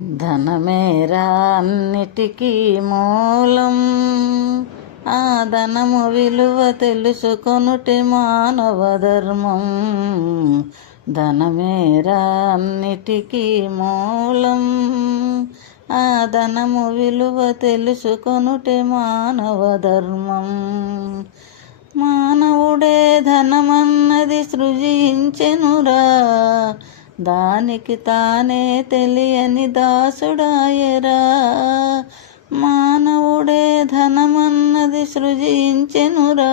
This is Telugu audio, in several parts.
ధనమేరా అన్నిటికీ మూలం, ఆ ధనము విలువ తెలుసుకొనుటే మానవ ధర్మం. ధనమేరా అన్నిటికీ మూలం, ఆ ధనము విలువ తెలుసుకొనుటే మానవ ధర్మం. మానవుడే ధనమన్నది సృజించెనురా, దానికి తానే తెలియని దాసుడాయరా. మానవుడే ధనమన్నది సృజించెనురా,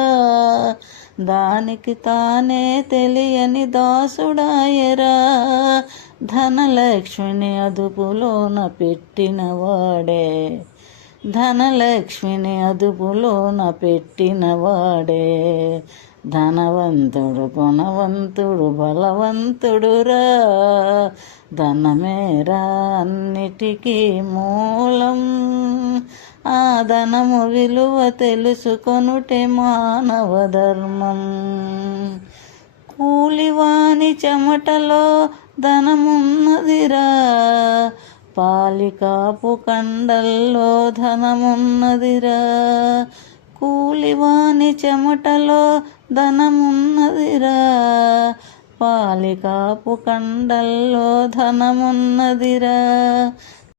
దానికి తానే తెలియని దాసుడాయరా. ధనలక్ష్మిని అదుపులోన పెట్టినవాడే, ధనలక్ష్మిని అదుపులోన పెట్టినవాడే. ధనవంతుడు గుణవంతుడు బలవంతుడురా, ధనమేరా అన్నిటికీ మూలం, ఆ ధనము విలువ తెలుసుకొనుటే మానవ ధర్మం. కూలివాని చెమటలో ధనమున్నదిరా, పాలికాపు కండల్లో ధనమున్నదిరా. కూలివాని చెమటలో ధనమున్నదిరా, పాలికాపు కండల్లో ధనమున్నదిరా.